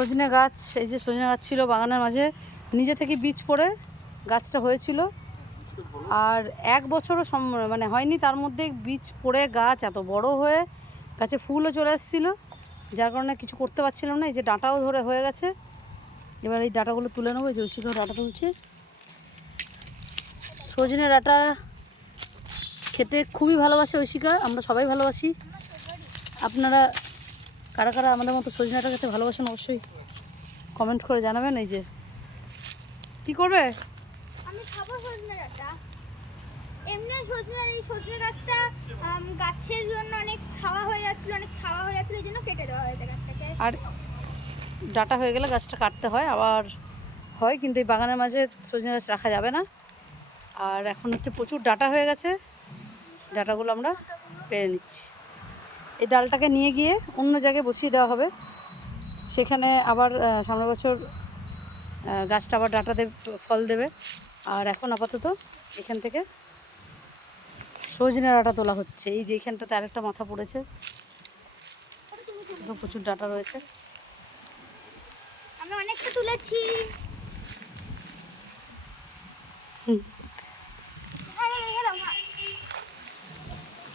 সজনে গাছ, এই যে সজনে গাছ ছিল বাগানের মাঝে, নিজে থেকে বীজ পড়ে গাছটা হয়েছিল। আর 1 বছরও মানে হয়নি, তার মধ্যে বীজ পড়ে গাছ এত বড় হয়ে গাছে ফুলও চলে এসেছিলো, যার কারণে কিছু করতে পারছিলাম না। এই যে ডাঁটাও ধরে হয়ে গেছে, এবার এই ডাঁটাগুলো তুলে নেবো। এই যে ঐশিকাও ডাঁটা তুলছে। সজনে ডাঁটা খেতে খুবই ভালোবাসে ঐশিকা, আমরা সবাই ভালোবাসি। আপনারা কারা কারা আমাদের মতো সজনে ডাঁটা খেতে ভালোবাসেন অবশ্যই কমেন্ট করে জানাবেন। এই যে কি করবে, আমি খাবো সজনে ডাঁটা। এমনি সজনে গাছটা গাছের জন্য অনেক ছাওয়া হয়ে যাচ্ছিল, এই জন্য কেটে দেওয়া হয়েছে গাছটাকে। আর ডাঁটা হয়ে গেলে গাছটা কাটতে হয়, আবার হয়, কিন্তু এই বাগানের মাঝে সজনে গাছ রাখা যাবে না। আর এখন হচ্ছে প্রচুর ডাঁটা হয়ে গেছে, ডাঁটাগুলো আমরা পেরে নিচ্ছি। এই ডালটাকে নিয়ে গিয়ে অন্য জায়গায় বসিয়ে দেওয়া হবে, সেখানে আবার সামনের বছর গাছটা আবার ডাঁটা দেবে, ফল দেবে। আর এখন আপাতত এখান থেকে সজনে ডাঁটা তোলা হচ্ছে। এই যে এখানটাতে আরেকটা মাথা পড়েছে, প্রচুর ডাঁটা রয়েছে। আমরা অনেকটা তুলেছি।